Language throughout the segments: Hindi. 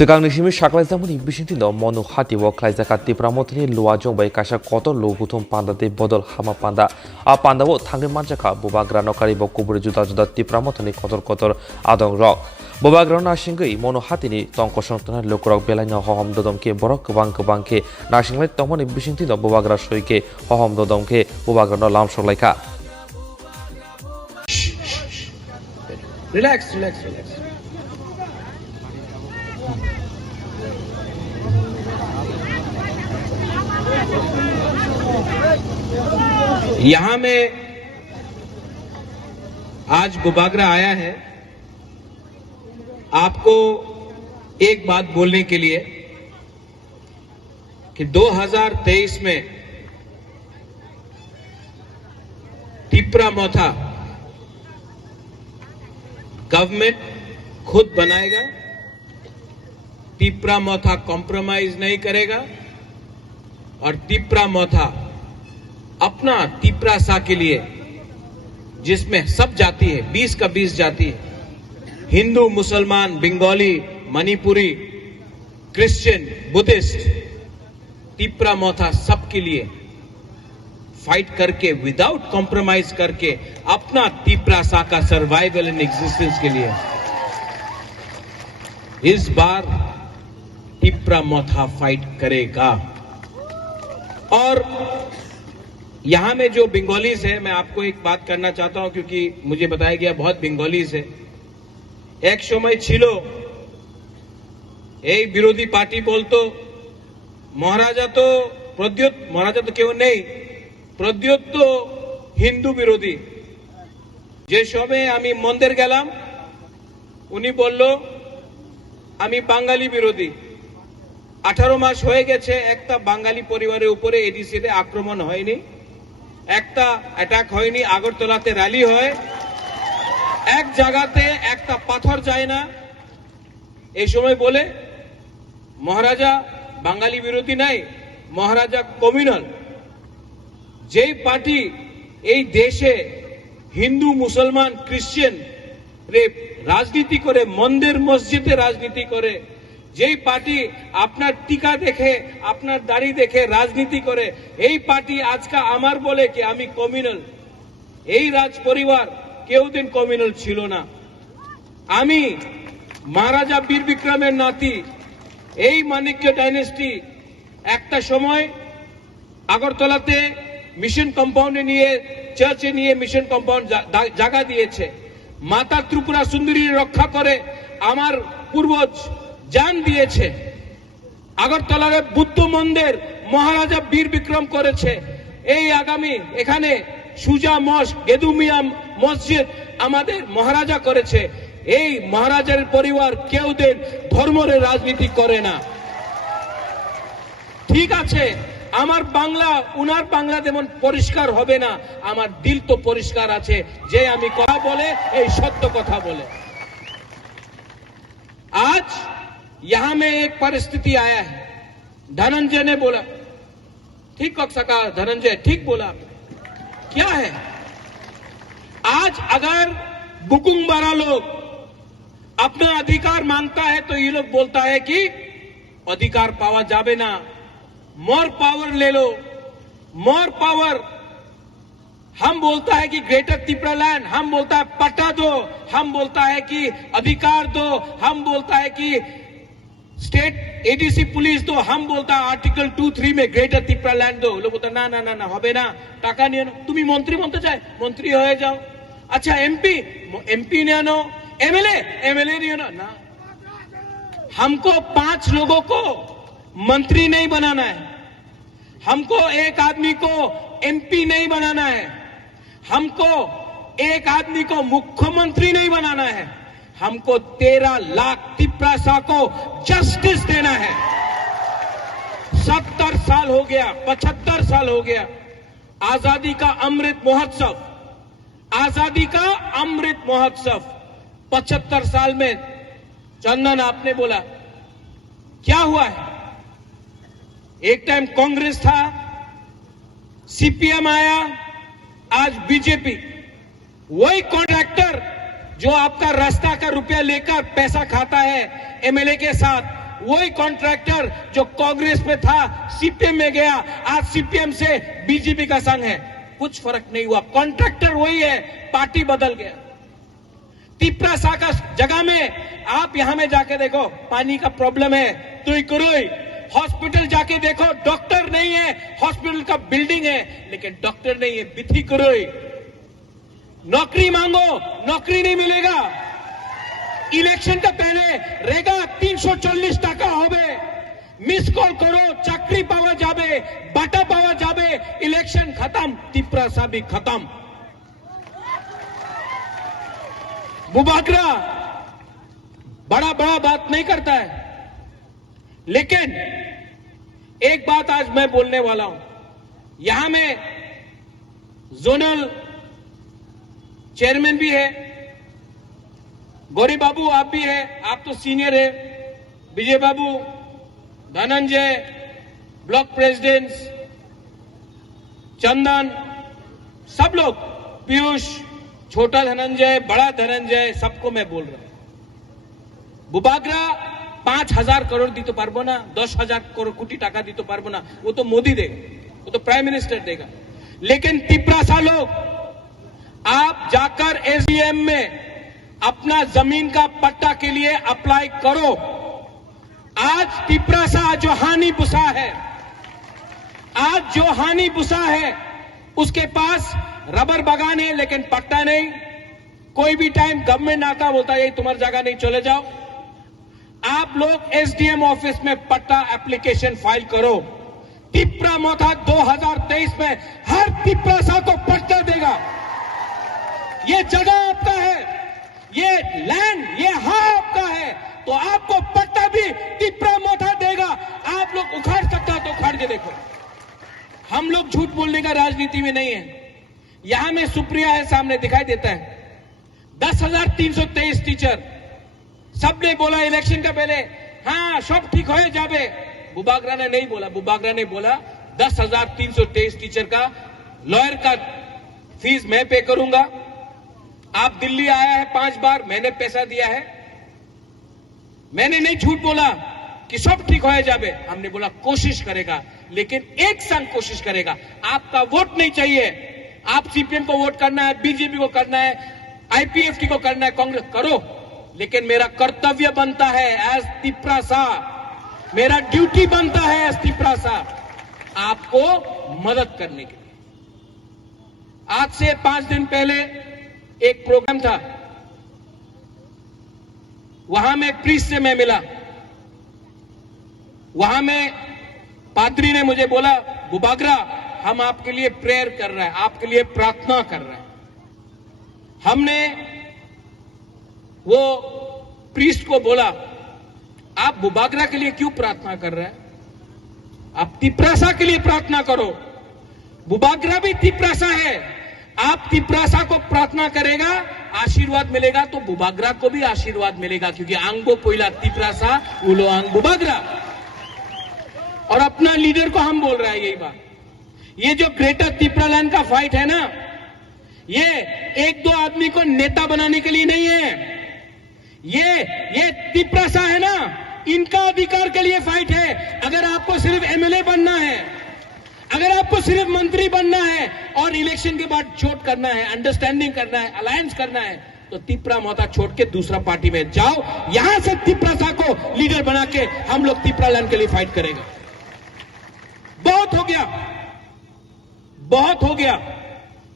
Sigang Nishimi Shaklazamuni Bishintindo Monu Hati Waklaizakati Pramotini Luajong by Kasha Koto Lugutum Panda de Bodol Hama Panda A Panda wo Tangi Manjaka Bubagrano Karibo Kubur Juda Ti Pramotini Kotor Adong Rock Bubagrana Shingi Mono Hatini Tonko Shontana Lukrok Belanga Hom Dodomke Borok Banke Nashing Let Tomoni Bishintindo Bubagra Shoike Hom Dodomke Bubagrano Lamsho Leka. Relax. यहां में आज बुबागरा आया है आपको एक बात बोलने के लिए कि 2023 में तिपरा मोथा गवर्नमेंट खुद बनाएगा। तिपरा मोथा कॉम्प्रोमाइज नहीं करेगा और तिपरा मोथा अपना तिपरा सा के लिए जिसमें सब जाति है 20 का 20 जाति है हिंदू मुसलमान बंगाली मणिपुरी क्रिश्चियन बुद्धिस्ट तिपरा मोथा सबके लिए फाइट करके विदाउट कॉम्प्रोमाइज करके अपना तिपरा सा का सर्वाइवल इन एग्जिस्टेंस के लिए इस बार तिपरा मोथा फाइट करेगा। और यहां में जो बंगालीज है मैं आपको एक बात करना चाहता हूं क्योंकि मुझे बताया गया बहुत बंगालीज है। एक समय छिलो এই বিরোধী পার্টি বলতো মহারাজা তো প্রদ্যোত মহারাজা তো কেউ নেই প্রদ্যোত তো হিন্দু বিরোধী। যে সময় আমি মন্দির গেলাম উনি বলল আমি বাঙালি বিরোধী। 18 মাস হয়ে গেছে একটা বাঙালি পরিবারের উপরে এডিসিতে আক্রমণ হয়নি, একটা অ্যাটাক হয়নি, আগরতলাতে র্যালি হয়, এক জায়গাতে একটা পাথর যায় না। এই সময় বলে মহারাজা বাঙালি বিরোধী নাই, মহারাজা কমিউনাল। যেই পার্টি এই দেশে হিন্দু মুসলমান ক্রিশ্চিয়ান রে রাজনীতি করে মন্দির মসজিদে রাজনীতি করে যেই পার্টি আপনার টিকা দেখে আপনার দাড়ি দেখে রাজনীতি করে এই পার্টি আজকে আমার বলে কি আমি কমিউনাল। এই রাজ পরিবার কেউ দিন কমিউনাল ছিল না। আমি মহারাজা বীর বিক্রমের নাতি এই মানিক্য ডাইনেস্টি একটা সময় আগরতলাতে মিশন কম্পাউন্ডে নিয়ে চার্চে নিয়ে মিশন কম্পাউন্ড জায়গা দিয়েছে। মাতা ত্রিপুরা সুন্দরী রক্ষা করে আমার পূর্বজ জান দিয়েছে। আগরতলার বুদ্ধ মন্দির মহারাজা বীর বিক্রম করেছে। এই আগামী এখানে সুজা মস্ক গেদুমিয়াম মসজিদ আমাদের মহারাজা করেছে। এই মহারাজার পরিবার কেউ দিন ধর্মের রাজনীতি করে না। ঠিক আছে আমার বাংলা উনার বাংলা যেমন পরিষ্কার হবে না আমার দিল তো পরিষ্কার আছে যে আমি কথা বলে এই সত্য কথা বলে। आज यहां में एक परिस्थिति आया है। धनंजय ने बोला ठीक सका धनंजय ठीक बोला क्या है आज अगर बुकुंबारा लोग अपना अधिकार मांगता है तो ये लोग बोलता है कि अधिकार पावा जावे ना मोर पावर ले लो मोर पावर। हम बोलता है कि ग्रेटर त्रिपुरा लैंड, हम बोलता है पट्टा दो, हम बोलता है कि अधिकार दो, हम बोलता है कि स्टेट एडीसी पुलिस दो, हम बोलता है आर्टिकल 2-3 में ग्रेटर त्रिपुरा लैंड दो। लोग बोलता ना ना ना ना হবে না টাকা নিয়ে নাও। তুমি মন্ত্রী বনতে চাই মন্ত্রী হয়ে যাও। अच्छा एमपी নিয়ে নাও, एमएलए নিয়ে নাও না। हमको 5 लोगों को मंत्री नहीं बनाना है, हमको एक आदमी को एमपी नहीं बनाना है, हमको एक आदमी को मुख्यमंत्री नहीं बनाना है, हमको 13 लाख तिपरासा को जस्टिस देना है। 70 साल हो गया 75 साल हो गया आजादी का अमृत महोत्सव 75 साल में चंदन आपने बोला क्या हुआ है। एक टाइम कांग्रेस था, सीपीएम आया, आज बीजेपी। वही कॉन्ट्रैक्टर जो आपका रास्ता का रुपया लेकर पैसा खाता है एमएलए के साथ, वही कॉन्ट्रैक्टर जो कांग्रेस में था सीपीएम में गया, आज सीपीएम से बीजेपी का संग है, कुछ फर्क नहीं हुआ। कॉन्ट्रैक्टर वही है, पार्टी बदल गया। तिप्रासा का जगह में आप यहां में जाके देखो, पानी का प्रॉब्लम है, तुईकुरुई हॉस्पिटल जाके देखो, डॉक्टर नहीं है, हॉस्पिटल का बिल्डिंग है लेकिन डॉक्टर नहीं है, बिथिकुरुई। नौकरी मांगो, नौकरी नहीं मिलेगा। इलेक्शन का पहले रेगा 340 টাকা হবে, मिस कॉल करो, चाकरी पावा जाबे, बाटा पावा जाबे, इलेक्शन खत्म, तिप्रासा भी खत्म। बुबागरा बड़ा बड़ा बात नहीं करता है, लेकिन एक बात आज मैं बोलने वाला हूं। यहां में जोनल चेयरमैन भी है, गौरी बाबू आप भी है, आप तो सीनियर है, विजय बाबू, धनंजय, ब्लॉक प्रेसिडेंट, चंदन, सब लोग, पीयूष, छोटा धनंजय, बड़ा धनंजय, सबको मैं बोल रहा हूं। बुबागरा 5,000 करोड़ दी तो पारबो ना, 10,000 कोटी टाका दी तो पारबो ना, वो तो मोदी देगा, वो तो प्राइम मिनिस्टर देगा। लेकिन तिप्रासा लोग, आप जाकर एसडीएम में अपना जमीन का पट्टा के लिए अप्लाई करो। आज तिप्रासा जो हानि बुसा है, आज जो हानि बुसा है, उसके पास रबर बागान है लेकिन पट्टा नहीं। कोई भी टाइम गवर्नमेंट आता बोलता है यही तुम्हारी जगह नहीं, चले जाओ। आप लोग एसडीएम ऑफिस में पट्टा एप्लीकेशन फाइल करो। तिप्रा मोथा 2023 में हर तिप्रासा को पट्टा देगा। ये जगह आपका है, ये लैंड, ये आपका है, तो आपको पट्टा भी तिप्रा मोथा देगा। आप लोग उखाड़ सकता तो उखाड़ के देखो। हम लोग झूठ बोलने का राजनीति में नहीं है। यहां में सुप्रिया है, सामने दिखाई देता है, 10,323 टीचर। सबने बोला इलेक्शन का पहले, हाँ सब ठीक हो जाबे। बुबागरा ने नहीं बोला, बुबागरा ने बोला 10,323 टीचर का लॉयर का फीस मैं पे करूंगा। आप दिल्ली आया है 5 बार, मैंने पैसा दिया है। मैंने नहीं झूठ बोला कि सब ठीक हो जाबे। हमने बोला कोशिश करेगा, लेकिन एक संग कोशिश करेगा। आपका वोट नहीं चाहिए। आप सीपीएम को वोट करना है, बीजेपी को करना है, आईपीएफटी को करना है, कांग्रेस करो, लेकिन मेरा कर्तव्य बनता है एज तिप्रासा, मेरा ड्यूटी बनता है एज तिप्रासा आपको मदद करने के लिए। आज से 5 दिन पहले एक प्रोग्राम था, वहां में प्रीस्ट से मैं मिला। वहां में पादरी ने मुझे बोला, बुबागरा हम आपके लिए प्रेयर कर रहे हैं, आपके लिए प्रार्थना कर रहे हैं। हमने वो प्रीस्ट को बोला, आप बुबागरा के लिए क्यों प्रार्थना कर रहे हैं? आप तिप्रासा के लिए प्रार्थना करो। बुबागरा भी तिप्रासा है। आप तिप्रासा को प्रार्थना करेगा, आशीर्वाद मिलेगा, तो बुबागरा को भी आशीर्वाद मिलेगा, क्योंकि आंगो पोइला तिप्रासा उलो आंग बुबागरा। और अपना लीडर को हम बोल रहे हैं यही बात। ये जो ग्रेटर तिप्रालैंड का फाइट है ना, ये 1-2 आदमी को नेता बनाने के लिए नहीं है। ये तिप्रासा है ना, इनका अधिकार के लिए फाइट है। अगर आपको सिर्फ एमएलए बनना है, अगर आपको सिर्फ मंत्री बनना है और इलेक्शन के बाद छोड़ करना है, अंडरस्टैंडिंग करना है, अलायंस करना है, तो तिप्रा मोता छोड़ के दूसरा पार्टी में जाओ। यहां से तिप्रासा को लीडर बना के हम लोग तिप्रालैंड के लिए फाइट करेंगे। बहुत हो गया, बहुत हो गया।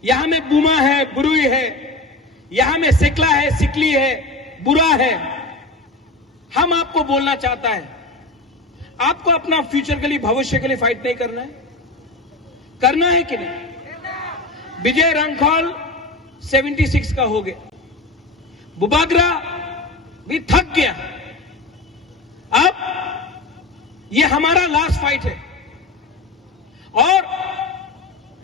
यहां में बुमा है, बुरुई है, यहां में सिकला है, सिकली है, बुरा है। हम आपको बोलना चाहता है, आपको अपना फ्यूचर के लिए, भविष्य के लिए फाइट नहीं करना है? करना है कि नहीं? विजय रंखौल 76 का हो गया, बुबागरा भी थक गया। अब ये हमारा लास्ट फाइट है। और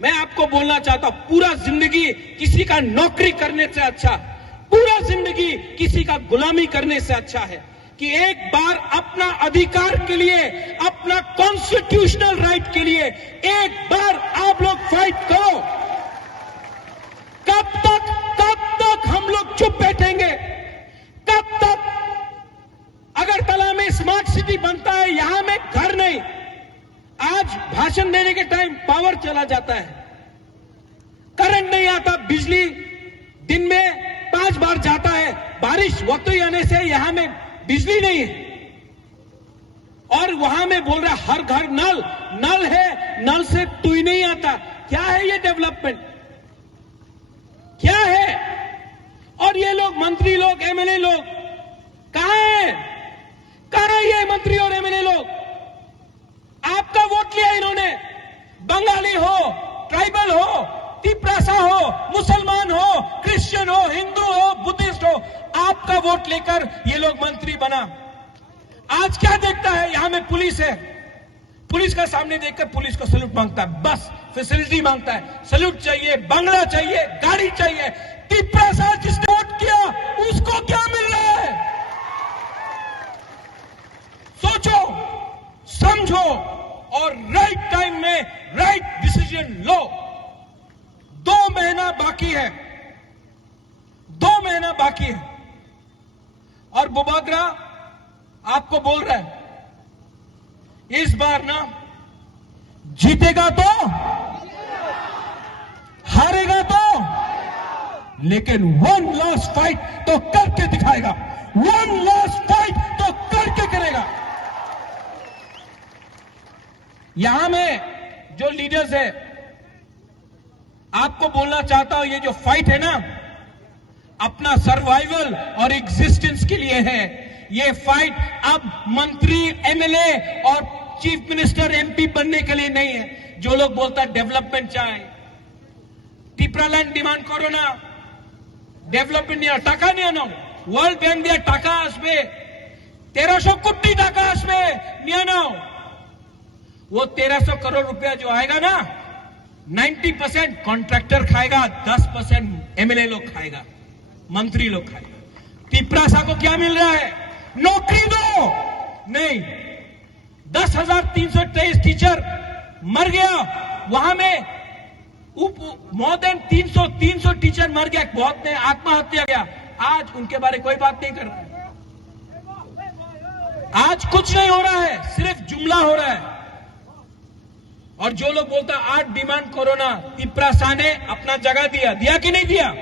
मैं आपको बोलना चाहता हूं, पूरा जिंदगी किसी का नौकरी करने से अच्छा, पूरा जिंदगी किसी का गुलामी करने से अच्छा है कि एक बार अपना अधिकार के लिए, अपना कॉन्स्टिट्यूशनल राइट के लिए एक बार आप लोग फाइट करो। कब तक हम लोग चुप बैठेंगे? कब तक? अगरतला में स्मार्ट सिटी बन एग्जाम देने के टाइम पावर चला जाता है, करंट नहीं आता, बिजली दिन में 5 बार जाता है, बारिश वक्त ही आने से यहां में बिजली नहीं है, और वहां में बोल रहा हर घर नल, नल है, नल से तू ही नहीं आता। क्या है ये डेवलपमेंट? क्या है? और ये लोग मंत्री लोग, एमएलए लोग कहां है? कहां है ये मंत्री और एमएलए लोग? आपका वोट लिया इन्होंने, बंगाली हो, ट्राइबल हो, तिपरासा हो, मुसलमान हो, क्रिश्चियन हो, हिंदू हो, बुद्धिस्ट हो, आपका वोट लेकर ये लोग मंत्री बना। आज क्या देखता है? यहां में पुलिस है, पुलिस का सामने देखकर पुलिस को सैल्यूट मांगता है, बस फैसिलिटी मांगता है, सैल्यूट चाहिए, बंगला चाहिए, गाड़ी चाहिए। तिपरासा जिसने वोट किया उसको क्या मिल रहा है? सोचो, समझो और राइट टाइम में राइट डिसीजन लो। 2 महीना बाकी है, 2 महीना बाकी है, और बुबागरा आपको बोल रहा है इस बार ना जीतेगा तो, हारेगा तो, लेकिन 1 लास्ट फाइट तो करके दिखाएगा, 1 लास्ट फाइट तो करके करेगा। यहां में जो लीडर्स है, आपको बोलना चाहता हूं, ये जो फाइट है ना, अपना सर्वाइवल और एग्जिस्टेंस के लिए है। ये फाइट अब मंत्री, एमएलए और चीफ मिनिस्टर, एमपी बनने के लिए नहीं है। जो लोग बोलता डेवलपमेंट चाहे, टिप्रालैंड डिमांड करो ना, डेवलपमेंट नहीं, टाका नहीं आना, वर्ल्ड बैंक दिया टाका आसबे, 1300 कोटी टाका आसबे नहीं आना, वो 1300 करोड़ रुपया जो आएगा ना, 90% कॉन्ट्रैक्टर खाएगा, 10% एमएलए लोग खाएगा, मंत्री लोग खाएगा। तिपरासा को क्या मिल रहा है? नौकरी दो, नहीं। 10,323 टीचर मर गया, वहां में मोर देन 300 टीचर मर गया, बहुत ने आत्महत्या किया। आज उनके बारे कोई बात नहीं कर रहा है, आज कुछ नहीं हो रहा है, सिर्फ जुमला हो रहा है। और जो लोग बोलता 8 डिमांड करो ना, तिपरासा ने अपना जगह दिया, दिया कि नहीं दिया?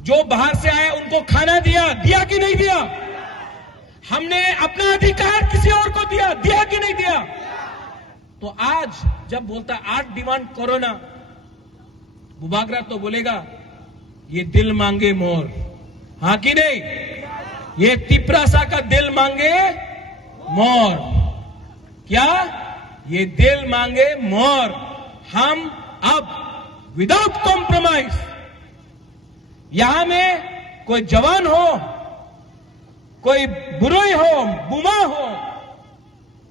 जो बाहर से आए उनको खाना दिया, दिया कि नहीं दिया? हमने अपना अधिकार किसी और को दिया, दिया कि नहीं दिया? तो आज जब बोलता 8 डिमांड करो ना, बुबागरा तो बोलेगा ये दिल मांगे मोर, हां कि नहीं? ये तिपरासा का दिल मांगे मोर, क्या? ये दिल मांगे मोर। हम अब विदाउट कॉम्प्रोमाइज, यहां में कोई जवान हो, कोई बुराई हो, बुमा हो,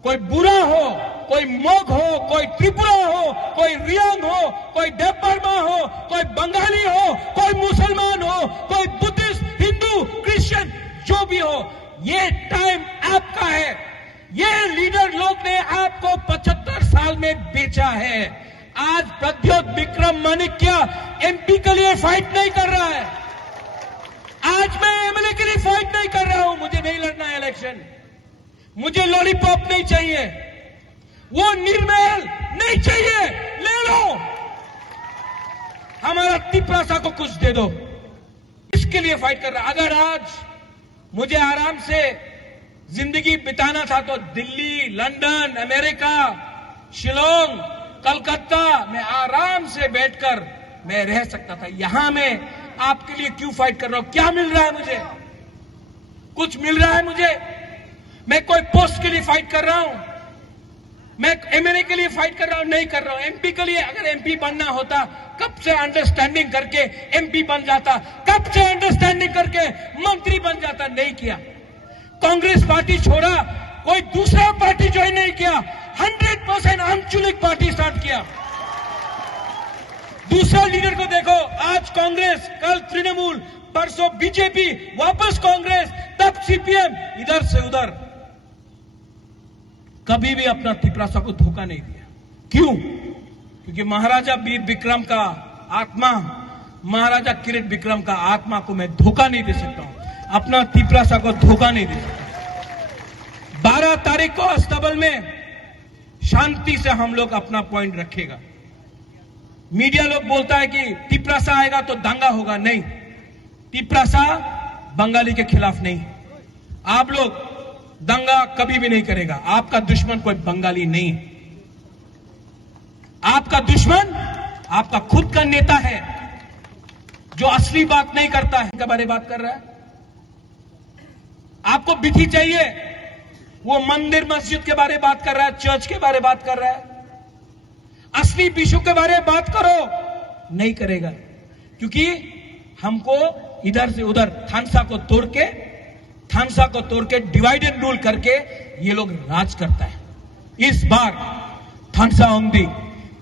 कोई बुरा हो, कोई मोग हो, कोई त्रिपुरा हो, कोई रियांग हो, कोई डेबबर्मा हो, कोई बंगाली हो, कोई मुसलमान हो, कोई बुद्धिस्ट, हिंदू, क्रिश्चियन, जो भी हो, ये टाइम आपका है। ये लीडर लोग ने आपको 75 साल में बेचा है। आज प्रद्योत विक्रम माणिक्य एमपी के लिए फाइट नहीं कर रहा है, आज मैं एमएलए के लिए फाइट नहीं कर रहा हूं। मुझे नहीं लड़ना है इलेक्शन, मुझे लॉलीपॉप नहीं चाहिए, वो निर्मल नहीं चाहिए, ले लो, हमारा तिपरासा को कुछ दे दो, इसके लिए फाइट कर रहा। अगर आज मुझे आराम से जिंदगी बिताना था तो दिल्ली, लंदन, अमेरिका, शिलोंग, कलकत्ता में आराम से बैठकर मैं रह सकता था। यहां मैं आपके लिए क्यों फाइट कर रहा हूं? क्या मिल रहा है मुझे? कुछ मिल रहा है मुझे? मैं कोई पोस्ट के लिए फाइट कर रहा हूं? मैं एमएलए के लिए फाइट कर रहा हूं? नहीं कर रहा हूं। एमपी के लिए, अगर एमपी बनना होता कब से अंडरस्टैंडिंग करके एमपी बन जाता, कब से अंडरस्टैंडिंग करके मंत्री बन जाता। नहीं किया, कांग्रेस पार्टी छोड़ा, कोई दूसरा पार्टी ज्वाइन नहीं किया, 100% अनचुनित पार्टी स्टार्ट किया। दूसरा लीडर को देखो, आज कांग्रेस, कल तृणमूल, परसों बीजेपी, वापस कांग्रेस, तब सीपीएम, इधर से उधर। कभी भी अपना तिपरासा को धोखा नहीं दिया। क्यों? क्योंकि महाराजा वीर विक्रम का आत्मा, महाराजा किरीट विक्रम का आत्मा को मैं धोखा नहीं दे सकता हूं, अपना तिपरासा को धोखा नहीं दे सकता। 12 तारीख को अस्तबल में शांति से हम लोग अपना पॉइंट रखेगा। मीडिया लोग बोलता है कि तिपरासा आएगा तो दंगा होगा। नहीं, तिपरासा बंगाली के खिलाफ नहीं। आप लोग दंगा कभी भी नहीं करेगा। आपका दुश्मन कोई बंगाली नहीं है। आपका दुश्मन आपका खुद का नेता है जो असली बात नहीं करता है, के बारे में बात कर रहा है। आपको विधि चाहिए, वो मंदिर मस्जिद के बारे में बात कर रहा है, चर्च के बारे में बात कर रहा है। असली विषयों के बारे में बात करो, नहीं करेगा। क्योंकि हमको इधर से उधर थानसा को तोड़ के डिवाइड एंड रूल करके ये लोग राज करता है। इस बार थानसा ओंगदी,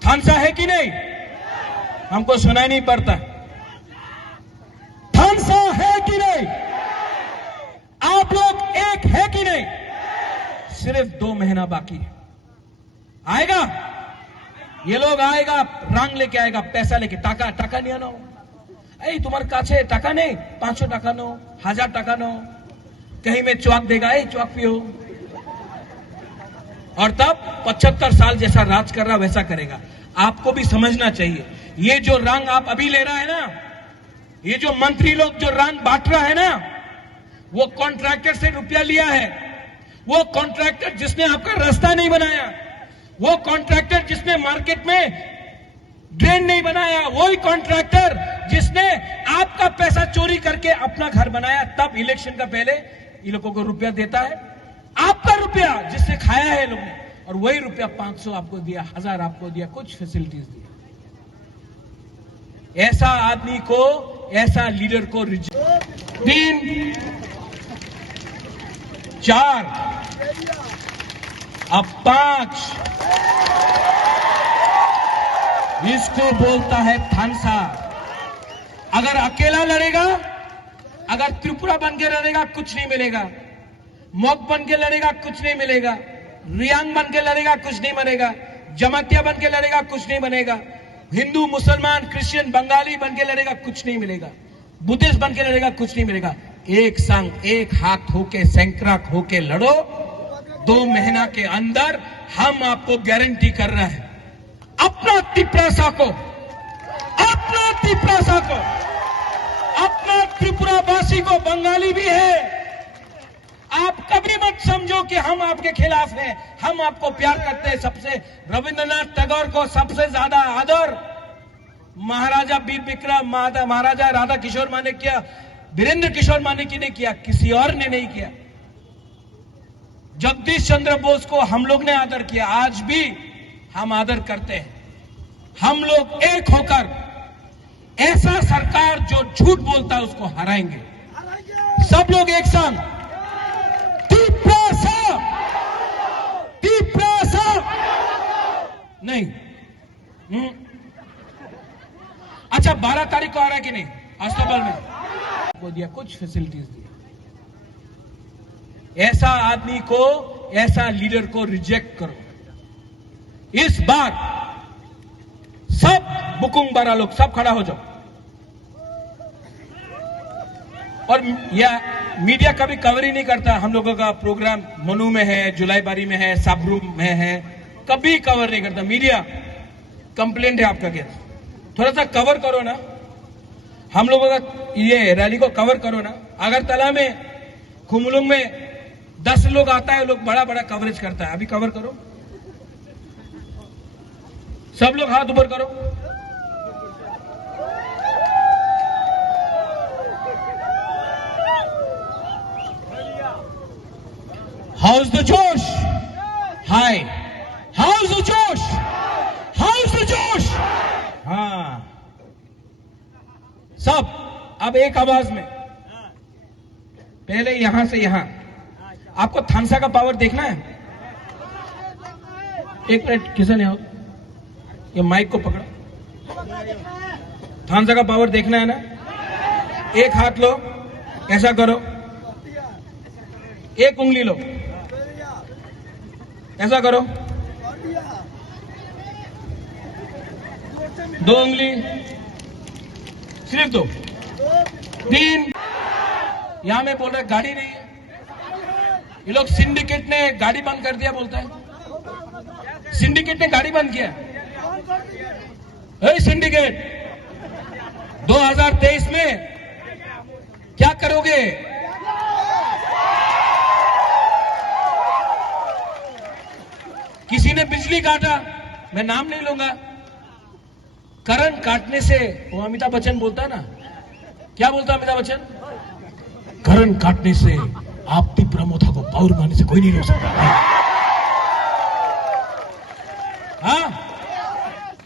थानसा है कि नहीं, हमको सुनाई नहीं पड़ता। थानसा है कि नहीं, आप लोग एक है कि नहीं। सिर्फ 2 महीना बाकी है, आएगा ये लोग, आएगा रंग लेके आएगा, पैसा लेके। टाका नहीं आना, এই তোমার কাছে টাকা নেই, 500 টাকা नो, 1000 টাকা नो, कहीं में चौक देगा, चौक पियो। और तब 75 साल जैसा राज कर रहा वैसा करेगा। आपको भी समझना चाहिए, ये जो रंग आप अभी ले रहा है ना, ये जो मंत्री लोग जो रंग बांट रहा है ना, वो कॉन्ट्रैक्टर से रुपया लिया है। वो कॉन्ट्रैक्टर जिसने आपका रास्ता नहीं बनाया, वो कॉन्ट्रैक्टर जिसने मार्केट में ड्रेन नहीं बनाया, वही कॉन्ट्रैक्टर जिसने आपका पैसा चोरी करके अपना घर बनाया, तब इलेक्शन का पहले ये लोगों को रुपया देता है। आपका रुपया जिसने खाया है लोग ने, और वही रुपया 500 आपको दिया, 1000 आपको दिया, कुछ फैसिलिटीज दी। ऐसा आदमी को, ऐसा लीडर को 3, 4, अब 5, इसको बोलता है थानसा। अगर अकेला लड़ेगा, अगर त्रिपुरा बन के लड़ेगा, कुछ नहीं मिलेगा। मोक बन के लड़ेगा, कुछ नहीं मिलेगा। रियांग बन के लड़ेगा, कुछ नहीं बनेगा। जमातिया बन के लड़ेगा, कुछ नहीं बनेगा। हिंदू, मुसलमान, क्रिश्चियन, बंगाली बन के लड़ेगा, कुछ नहीं मिलेगा। बुद्धिस्ट बन के लड़ेगा, कुछ नहीं मिलेगा। एक संग, एक हाथ होके, सैंकड़क होके लड़ो। 2 महीना के अंदर हम आपको गारंटी कर रहे हैं, अपना तिपरासा को, अपना त्रिपुरावासी को, बंगाली भी है। आप कभी मत समझो कि हम आपके खिलाफ हैं। हम आपको प्यार करते हैं। सबसे रविंद्रनाथ टैगोर को सबसे ज्यादा आदर महाराजा वीर विक्रम, महाराजा राधा किशोर मानिक किया, वीरेंद्र किशोर मानिक ने किया, किसी और ने नहीं किया। जगदीश चंद्र बोस को हम लोग ने आदर किया, आज भी हम आदर करते हैं। हम लोग एक होकर ऐसा सरकार जो झूठ बोलता है उसको हराएंगे। सब लोग एक संग, तिपरासा नहीं। अच्छा, 12 तारीख को आ रहा है कि नहीं, अस्तबल में को दिया, कुछ फैसिलिटीज दी। ऐसा आदमी को, ऐसा लीडर को रिजेक्ट करो। इस बार सब बुकुंग बारा लोग सब खड़ा हो जाओ। और यह मीडिया कभी कवर ही नहीं करता। हम लोगों का प्रोग्राम मनु में है, जुलाईबारी में है, साबरूम में है, कभी कवर नहीं करता मीडिया। कंप्लेंट है आपका क्या, थोड़ा सा कवर करो ना। हम लोगों का ये रैली को कवर करो ना। अगरतला में, खुमलुंग में 10 लोग आता है, लोग बड़ा बड़ा कवरेज करता है। अभी कवर करो, सब लोग हाथ ऊपर करो। हाउस द जोश, हाय, हाउस द जोश, हाउस द जोश। हाँ, सब अब एक आवाज में, पहले यहां से यहां। आपको थानसा का पावर देखना है? एक मिनट, किसी ने ये माइक को पकड़ा। थानसा का पावर देखना है ना? एक हाथ लो, ऐसा करो, एक उंगली लो, ऐसा करो, 2 उंगली, सिर्फ 2, 3। यहां में बोल रहे गाड़ी नहीं है, ये लोग सिंडिकेट ने गाड़ी बंद कर दिया बोलता है। सिंडिकेट ने गाड़ी बंद किया। सिंडिकेट 2023 में क्या करोगे? किसी ने बिजली काटा, मैं नाम नहीं लूंगा, करंट काटने से, वो अमिताभ बच्चन बोलता है ना, क्या बोलता है अमिताभ बच्चन? करंट काटने से आपती प्रमोथा को पावर मारने से कोई नहीं रोक सकता। हाँ,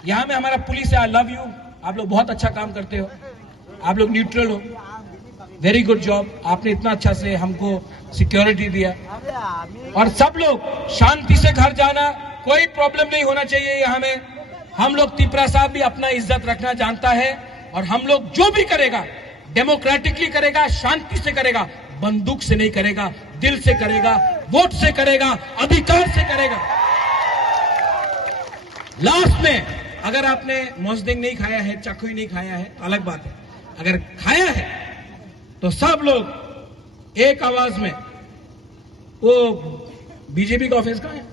यहां में हमारा पुलिस है, आई लव यू, आप लोग बहुत अच्छा काम करते हो, आप लोग न्यूट्रल हो, वेरी गुड जॉब, आपने इतना अच्छा से हमको सिक्योरिटी दिया। और सब लोग शांति से घर जाना, कोई प्रॉब्लम नहीं होना चाहिए यहां में। हम लोग तिपरा साहब भी अपना इज्जत रखना जानता है, और हम लोग जो भी करेगा डेमोक्रेटिकली करेगा, शांति से करेगा, बंदूक से नहीं करेगा, दिल से करेगा, वोट से करेगा, अधिकार से करेगा। लास्ट में अगर आपने मोजदेंग नहीं खाया है, चखुई नहीं खाया है तो अलग बात है, अगर खाया है तो सब लोग एक आवाज में, वो बीजेपी का ऑफिस कहां है?